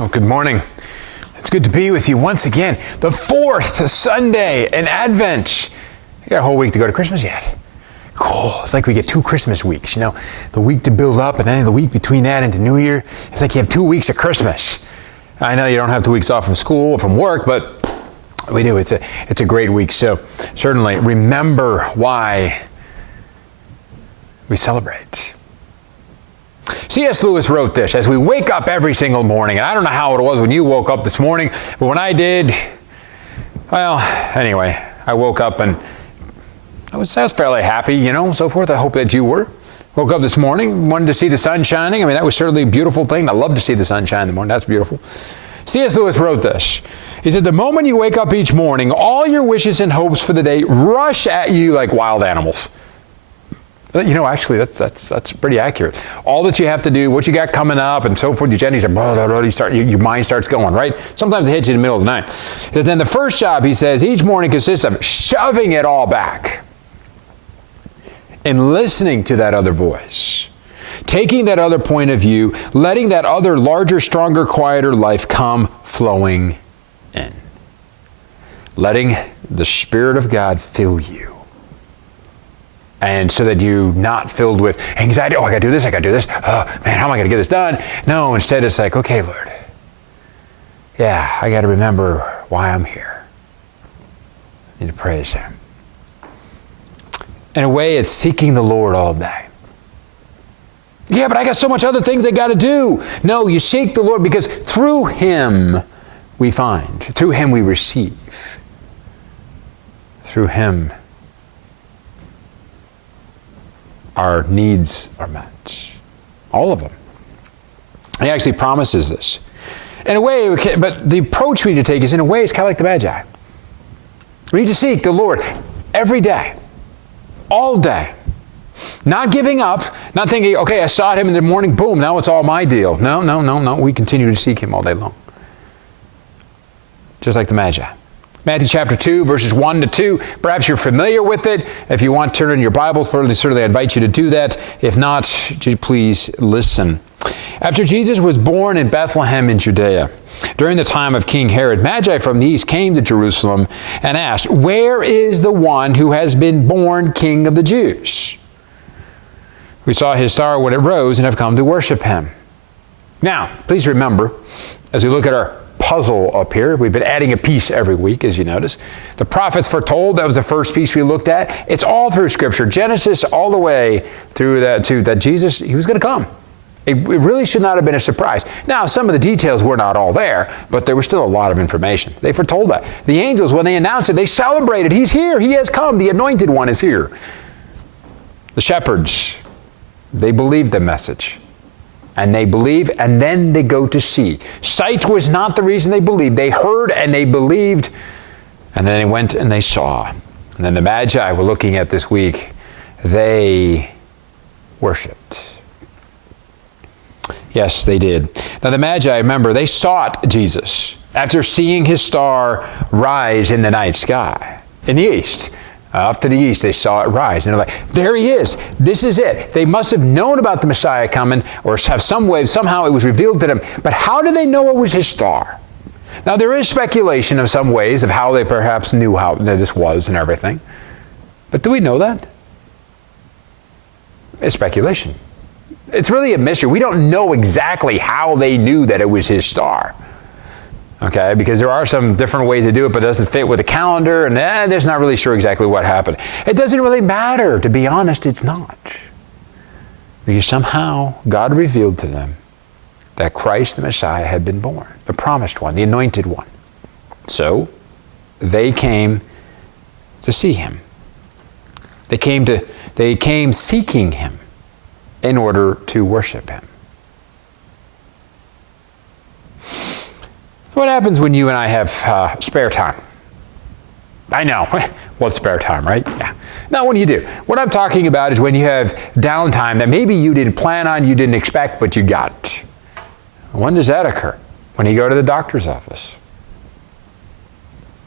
Well, good morning. It's good to be with you once again. The fourth Sunday in Advent. You got a whole week to go to Christmas yet. Cool. It's like we get 2 Christmas weeks, the week to build up and then the week between that into New Year. It's like you have 2 weeks of Christmas. I know you don't have 2 weeks off from school or from work, but we do. It's a great week. So certainly remember why we celebrate. C.S. Lewis wrote this: as we wake up every single morning, and I don't know how it was when you woke up this morning, but when I did, well, anyway, I woke up and I was fairly happy, so forth. I hope that you were. Woke up this morning, wanted to see the sun shining. I mean, that was certainly a beautiful thing. I love to see the sun shine in the morning. That's beautiful. C.S. Lewis wrote this. He said, the moment you wake up each morning, all your wishes and hopes for the day rush at you like wild animals. Actually, that's pretty accurate. All that you have to do, what you got coming up, and so forth, your mind starts going, right? Sometimes it hits you in the middle of the night. Because then the first job, he says, each morning consists of shoving it all back and listening to that other voice, taking that other point of view, letting that other larger, stronger, quieter life come flowing in. Letting the Spirit of God fill you. And so that you're not filled with anxiety. Oh, I got to do this. I got to do this. Oh, man, how am I going to get this done? No, instead it's like, okay, Lord. Yeah, I got to remember why I'm here. I need to praise Him. In a way, it's seeking the Lord all day. Yeah, but I got so much other things I got to do. No, you seek the Lord because through Him we find. Through Him we receive. Through Him our needs are met. All of them. He actually promises this. In a way, but the approach we need to take is, in a way, it's kind of like the Magi. We need to seek the Lord every day, all day. Not giving up, not thinking, okay, I sought Him in the morning, boom, now it's all my deal. No. We continue to seek Him all day long. Just like the Magi. Matthew chapter 2, verses 1 to 2. Perhaps you're familiar with it. If you want to turn in your Bibles, certainly I invite you to do that. If not, please listen. After Jesus was born in Bethlehem in Judea, during the time of King Herod, Magi from the east came to Jerusalem and asked, where is the one who has been born King of the Jews? We saw his star when it rose and have come to worship him. Now, please remember, as we look at our puzzle up here. We've been adding a piece every week, as you notice. The prophets foretold, that was the first piece we looked at. It's all through Scripture, Genesis all the way through that Jesus, He was going to come. It really should not have been a surprise. Now, some of the details were not all there, but there was still a lot of information. They foretold that. The angels, when they announced it, they celebrated. He's here. He has come. The Anointed One is here. The shepherds, they believed the message. And they believe, and then they go to see. Sight was not the reason they believed. They heard and they believed, and then they went and they saw. And then the Magi we're looking at this week, they worshiped. Yes, they did. Now the Magi, remember, they sought Jesus after seeing His star rise in the night sky in the east. Off to the east, they saw it rise. And they're like, there He is. This is it. They must have known about the Messiah coming, or have somehow it was revealed to them. But how did they know it was His star? Now, there is speculation of some ways of how they perhaps knew how this was and everything. But do we know that? It's speculation. It's really a mystery. We don't know exactly how they knew that it was His star. Okay, because there are some different ways to do it, but it doesn't fit with the calendar, and they're just not really sure exactly what happened. It doesn't really matter, to be honest, it's not. Because somehow God revealed to them that Christ the Messiah had been born, the promised one, the anointed one. So they came to see Him. They came seeking Him in order to worship Him. What happens when you and I have spare time? I know. What's spare time, right? Yeah. Now, what do you do? What I'm talking about is when you have downtime that maybe you didn't plan on, you didn't expect, but you got. When does that occur? When you go to the doctor's office.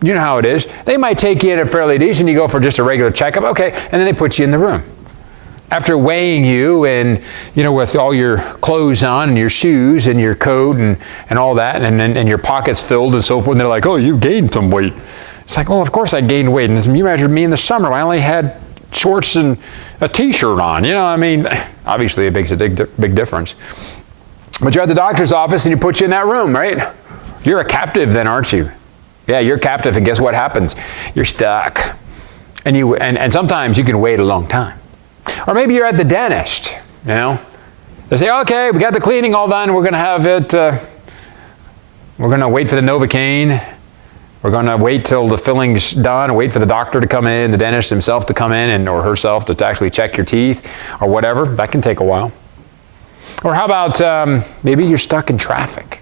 You know how it is. They might take you in a fairly decent, you go for just a regular checkup, okay, and then they put you in the room. after weighing you and, with all your clothes on and your shoes and your coat and all that, and your pockets filled and so forth, and they're like, oh, you've gained some weight. It's like, well, of course I gained weight. And you measured me in the summer. I only had shorts and a t-shirt on. Obviously it makes a big difference. But you're at the doctor's office and he puts you in that room, right? You're a captive then, aren't you? Yeah, you're captive, and guess what happens? You're stuck. And sometimes you can wait a long time. Or maybe you're at the dentist, They say, okay, we got the cleaning all done. We're going to have it, we're going to wait for the Novocaine. We're going to wait till the filling's done, wait for the doctor to come in, the dentist himself to come in or herself to actually check your teeth or whatever. That can take a while. Or how about maybe you're stuck in traffic.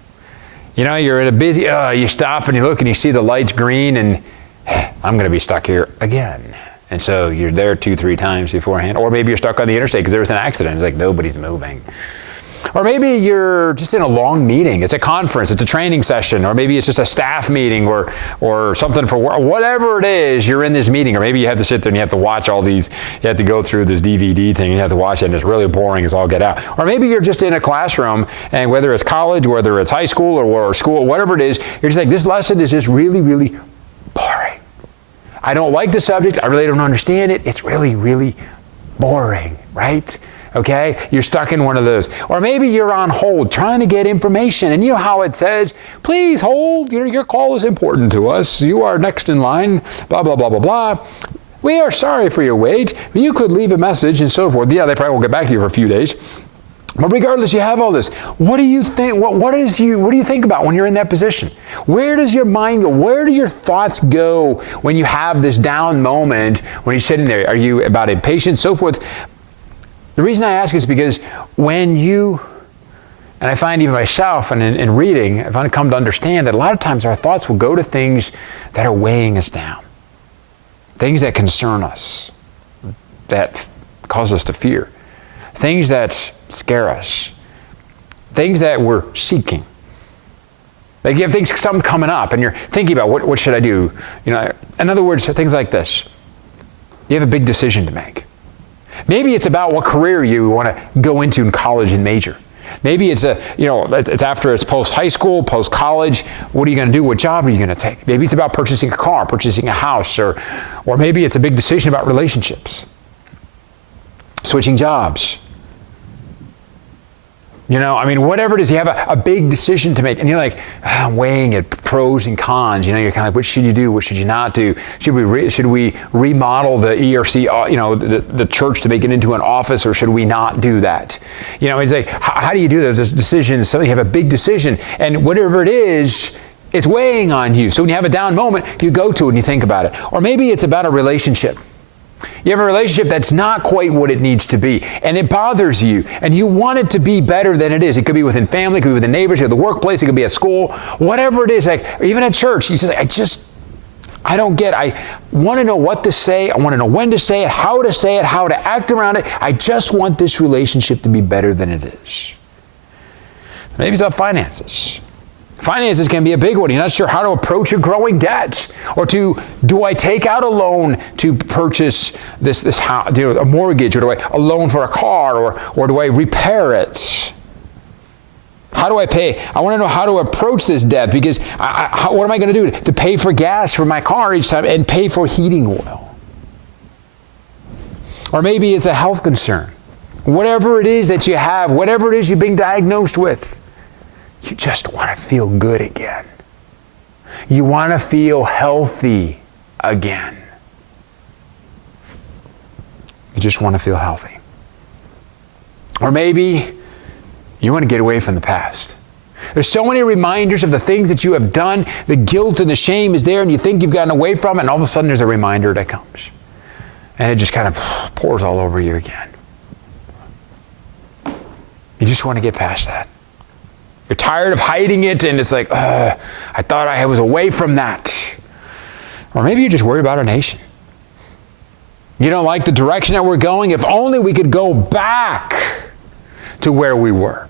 You're in a busy, you stop and you look and you see the lights green and I'm going to be stuck here again. And so you're there 2-3 times beforehand. Or maybe you're stuck on the interstate because there was an accident. It's like nobody's moving. Or maybe you're just in a long meeting. It's a conference, it's a training session, or maybe it's just a staff meeting or something for work. Whatever it is, you're in this meeting. Or maybe you have to sit there and you have to watch all these, you have to go through this DVD thing, and you have to watch it, and it's really boring as all get out. Or maybe you're just in a classroom, and whether it's college, whether it's high school or school, whatever it is, you're just like, this lesson is just really, really boring. I don't like the subject. I really don't understand it. It's really, really boring, right? Okay? You're stuck in one of those. Or maybe you're on hold trying to get information, and you know how it says, please hold, your call is important to us. You are next in line, blah, blah, blah, blah, blah. We are sorry for your wait. You could leave a message and so forth. Yeah, they probably won't get back to you for a few days. But regardless, you have all this. What do you think? What do you think about when you're in that position? Where does your mind go? Where do your thoughts go when you have this down moment when you're sitting there? Are you about impatience, so forth? The reason I ask is because when you, and I find even myself and in reading, I've come to understand that a lot of times our thoughts will go to things that are weighing us down, things that concern us, that cause us to fear, things that scare us, things that we're seeking. Like you have something coming up and you're thinking about what should I do? In other words, things like this. You have a big decision to make. Maybe it's about what career you want to go into in college and major. Maybe it's it's after it's post-high school, post-college. What are you going to do? What job are you going to take? Maybe it's about purchasing a car, purchasing a house, or maybe it's a big decision about relationships, switching jobs. Whatever it is, you have a big decision to make, and you're like, I'm weighing it, pros and cons. You're kind of like, what should you do? What should you not do? Should we remodel the ERC, the church to make it into an office, or should we not do that? It's like, how do you do those decisions? So you have a big decision, and whatever it is, it's weighing on you. So when you have a down moment, you go to it and you think about it. Or maybe it's about a relationship. You have a relationship that's not quite what it needs to be, and it bothers you, and you want it to be better than it is. It could be within family, it could be within neighbors, at the workplace, it could be at school, whatever it is, like even at church. You say, I don't get it. I want to know what to say. I want to know when to say it, how to act around it. I just want this relationship to be better than it is. Maybe it's about finances. Finances can be a big one. You're not sure how to approach a growing debt, or do I take out a loan to purchase this house, a mortgage, or do I a loan for a car, or do I repair it? How do I pay? I want to know how to approach this debt, because what am I going to do to pay for gas for my car each time and pay for heating oil? Or maybe it's a health concern. Whatever it is that you have, whatever it is you've been diagnosed with, you just want to feel good again. You want to feel healthy again. You just want to feel healthy. Or maybe you want to get away from the past. There's so many reminders of the things that you have done. The guilt and the shame is there, and you think you've gotten away from it, and all of a sudden there's a reminder that comes. And it just kind of pours all over you again. You just want to get past that. You're tired of hiding it, and it's like, I thought I was away from that. Or maybe you're just worried about our nation. You don't like the direction that we're going. If only we could go back to where we were.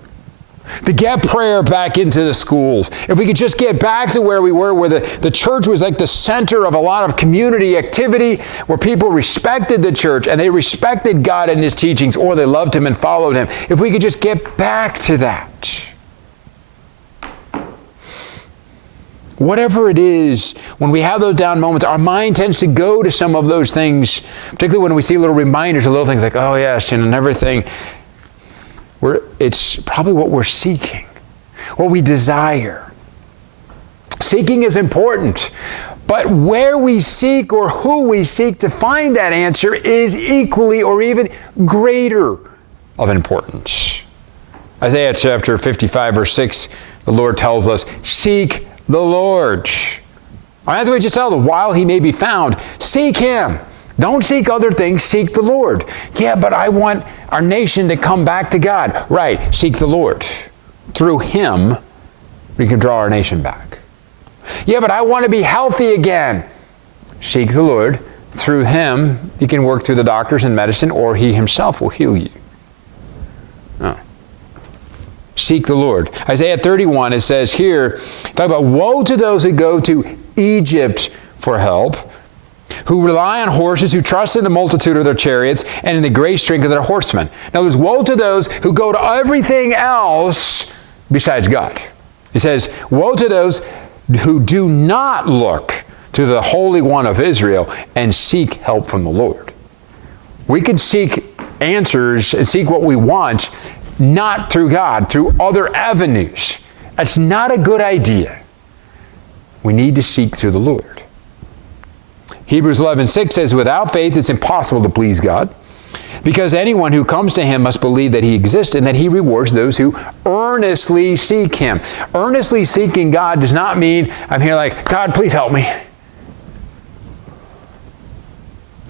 To get prayer back into the schools. If we could just get back to where we were, where the church was like the center of a lot of community activity, where people respected the church and they respected God and His teachings, or they loved Him and followed Him. If we could just get back to that. Whatever it is, when we have those down moments, our mind tends to go to some of those things, particularly when we see little reminders of little things like, oh yes, and everything. It's probably what we're seeking, what we desire. Seeking is important, but where we seek or who we seek to find that answer is equally or even greater of importance. Isaiah chapter 55, verse 6, the Lord tells us, seek the Lord. And that's what we just tell them, while He may be found, seek Him. Don't seek other things, seek the Lord. Yeah, but I want our nation to come back to God. Right, seek the Lord. Through Him, we can draw our nation back. Yeah, but I want to be healthy again. Seek the Lord. Through Him, He can work through the doctors and medicine, or He Himself will heal you. Oh. Seek the Lord. Isaiah 31, it says here, talk about woe to those who go to Egypt for help, who rely on horses, who trust in the multitude of their chariots, and in the great strength of their horsemen. In other words, woe to those who go to everything else besides God. He says, woe to those who do not look to the Holy One of Israel and seek help from the Lord. We could seek answers and seek what we want, not through God, through other avenues. That's not a good idea. We need to seek through the Lord. Hebrews 11:6 says, without faith it's impossible to please God, because anyone who comes to Him must believe that He exists and that He rewards those who earnestly seek Him. Earnestly seeking God does not mean I'm here like, God, please help me.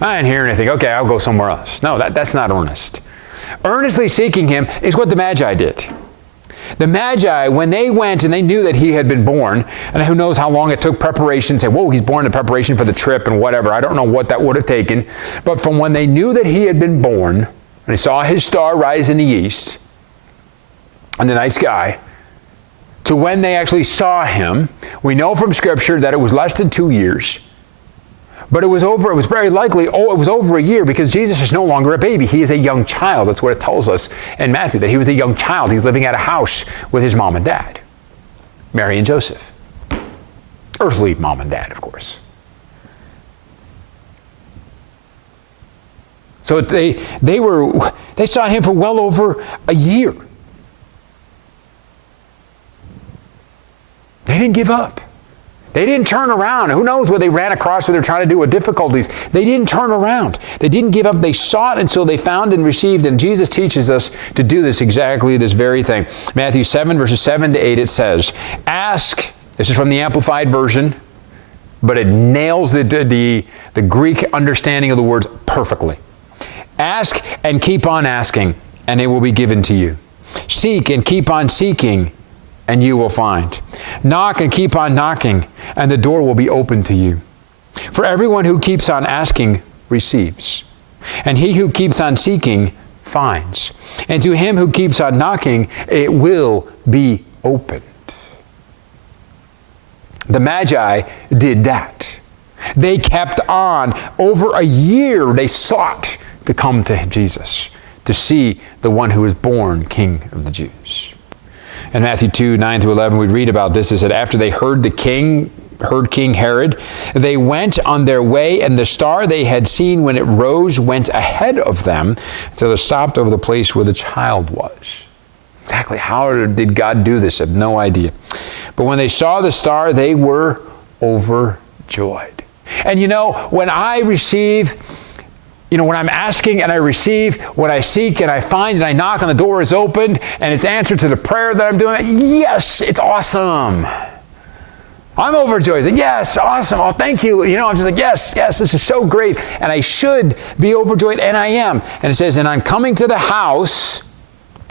I didn't hear anything. Okay, I'll go somewhere else. No, that's not earnest. Earnestly seeking Him is what the Magi did. The Magi, when they went and they knew that He had been born, and who knows how long it took preparation, say, whoa, He's born in preparation for the trip and whatever. I don't know what that would have taken. But from when they knew that He had been born, and they saw His star rise in the east, in the night sky, to when they actually saw Him, we know from Scripture that it was less than 2 years. But it was very likely, it was over a year, because Jesus is no longer a baby. He is a young child. That's what it tells us in Matthew, that He was a young child. He's living at a house with His mom and dad, Mary and Joseph. Earthly mom and dad, of course. So they saw Him for well over a year. They didn't give up. They didn't turn around. Who knows what they ran across what they're trying to do with difficulties. They didn't turn around. They didn't give up. They sought until they found and received. And Jesus teaches us to do this very thing. Matthew 7, verses 7 to 8, it says, ask, this is from the Amplified Version, but it nails the Greek understanding of the words perfectly. Ask and keep on asking, and it will be given to you. Seek and keep on seeking, and you will find. Knock and keep on knocking, and the door will be open to you. For everyone who keeps on asking receives, and he who keeps on seeking finds. And to him who keeps on knocking, it will be opened. The Magi did that. They kept on. Over a year, they sought to come to Jesus, to see the one who was born King of the Jews. In Matthew 2, 9 through 11, we read about this. It said, after they heard King Herod, they went on their way, and the star they had seen when it rose went ahead of them until it stopped over the place where the child was. Exactly how did God do this? I have no idea. But when they saw the star, they were overjoyed. And when I receive, when I'm asking and I receive, when I seek and I find and I knock and the door is opened and it's answered to the prayer that I'm doing, yes, it's awesome. I'm overjoyed. Like, yes, awesome. Oh, thank you. I'm just like, yes, this is so great. And I should be overjoyed, and I am. And it says, and on coming to the house,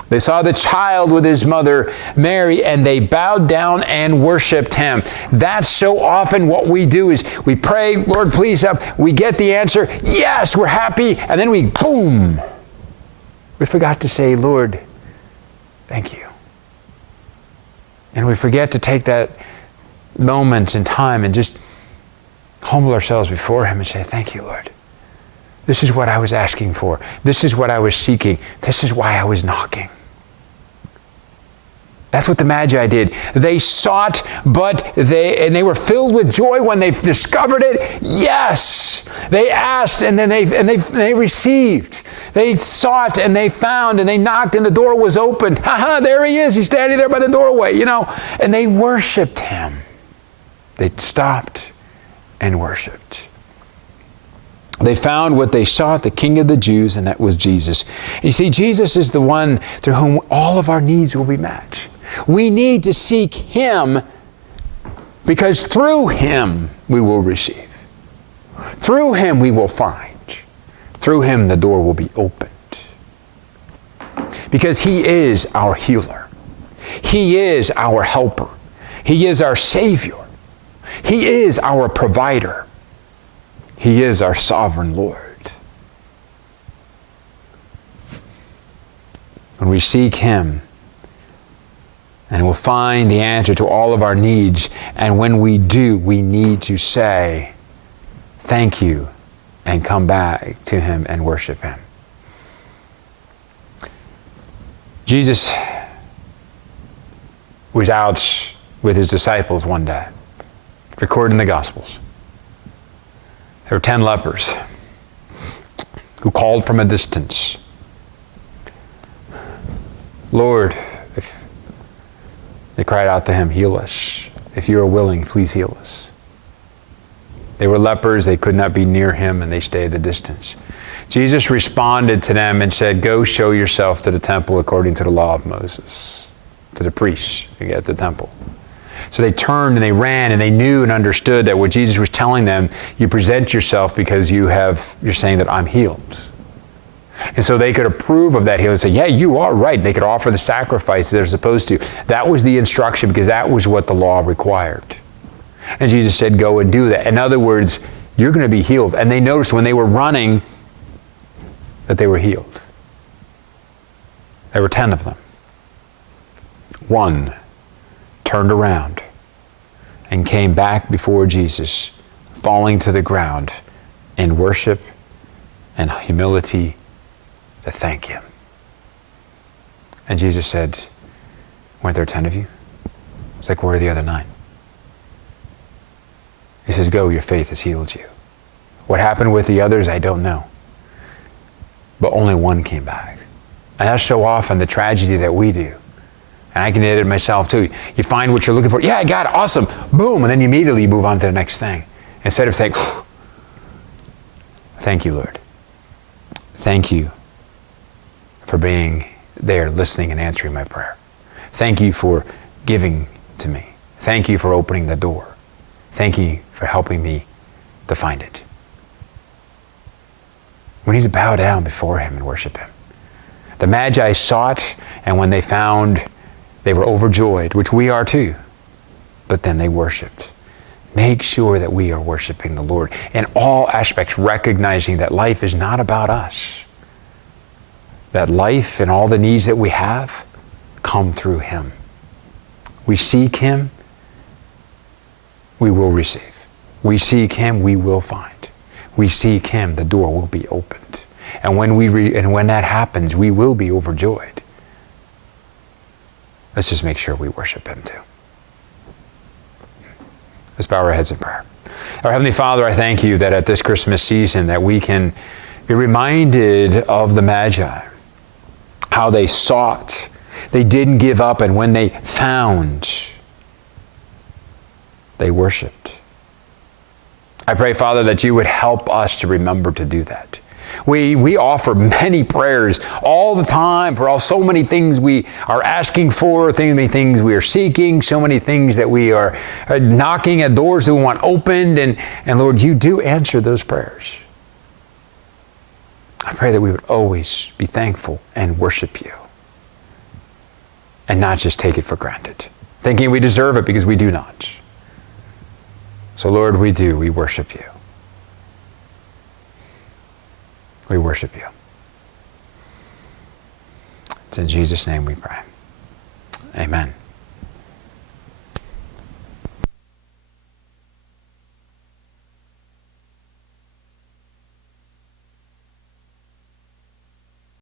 they saw the child with his mother, Mary, and they bowed down and worshiped Him. That's so often what we do is we pray, Lord, please help. We get the answer. Yes, we're happy. And then boom. We forgot to say, Lord, thank you. And we forget to take that moment in time and just humble ourselves before Him and say, thank you, Lord. This is what I was asking for. This is what I was seeking. This is why I was knocking. That's what the Magi did. They sought, but they were filled with joy when they discovered it. Yes, they asked, and then they received. They sought, and they found, and they knocked, and the door was opened. Ha! There He is. He's standing there by the doorway, And they worshipped Him. They stopped and worshipped. They found what they sought, the King of the Jews, and that was Jesus. You see, Jesus is the one through whom all of our needs will be met. We need to seek Him because through Him we will receive. Through Him we will find. Through Him the door will be opened. Because He is our healer. He is our helper. He is our Savior. He is our provider. He is our sovereign Lord. When we seek Him, and we'll find the answer to all of our needs. And when we do, we need to say, thank you, and come back to Him and worship Him. Jesus was out with His disciples one day, recorded in the Gospels. There were 10 lepers who called from a distance, Lord, they cried out to Him, heal us. If you are willing, please heal us. They were lepers. They could not be near Him, and they stayed at a distance. Jesus responded to them and said, go show yourself to the temple according to the law of Moses, to the priests at the temple. So they turned and they ran, and they knew and understood that what Jesus was telling them, you present yourself because you're saying that I'm healed. And so they could approve of that healing and say, yeah, you are right. They could offer the sacrifice they're supposed to. That was the instruction because that was what the law required. And Jesus said, go and do that. In other words, you're going to be healed. And they noticed when they were running that they were healed. There were 10 of them. One turned around and came back before Jesus, falling to the ground in worship and humility to thank Him. And Jesus said, weren't there 10 of you? It's like, where are the other 9? He says, go, your faith has healed you. What happened with the others, I don't know. But only one came back. And that's so often the tragedy that we do. And I can admit it myself too. You find what you're looking for. Yeah, I got it. Awesome. Boom. And then immediately you move on to the next thing. Instead of saying, thank you, Lord. Thank you for being there, listening and answering my prayer. Thank you for giving to me. Thank you for opening the door. Thank you for helping me to find it. We need to bow down before Him and worship Him. The Magi sought, and when they found, they were overjoyed, which we are too. But then they worshiped. Make sure that we are worshiping the Lord in all aspects, recognizing that life is not about us. That life and all the needs that we have come through Him. We seek Him, we will receive. We seek Him, we will find. We seek Him, the door will be opened. And when that happens, we will be overjoyed. Let's just make sure we worship Him too. Let's bow our heads in prayer. Our Heavenly Father, I thank You that at this Christmas season that we can be reminded of the Magi, how they sought, they didn't give up, and when they found, they worshiped. I pray, Father, that You would help us to remember to do that. We offer many prayers all the time for so many things we are asking for, so many things we are seeking, so many things that we are knocking at doors that we want opened. And Lord, You do answer those prayers. I pray that we would always be thankful and worship You and not just take it for granted, thinking we deserve it because we do not. So Lord, we worship You. We worship You. It's in Jesus' name we pray. Amen.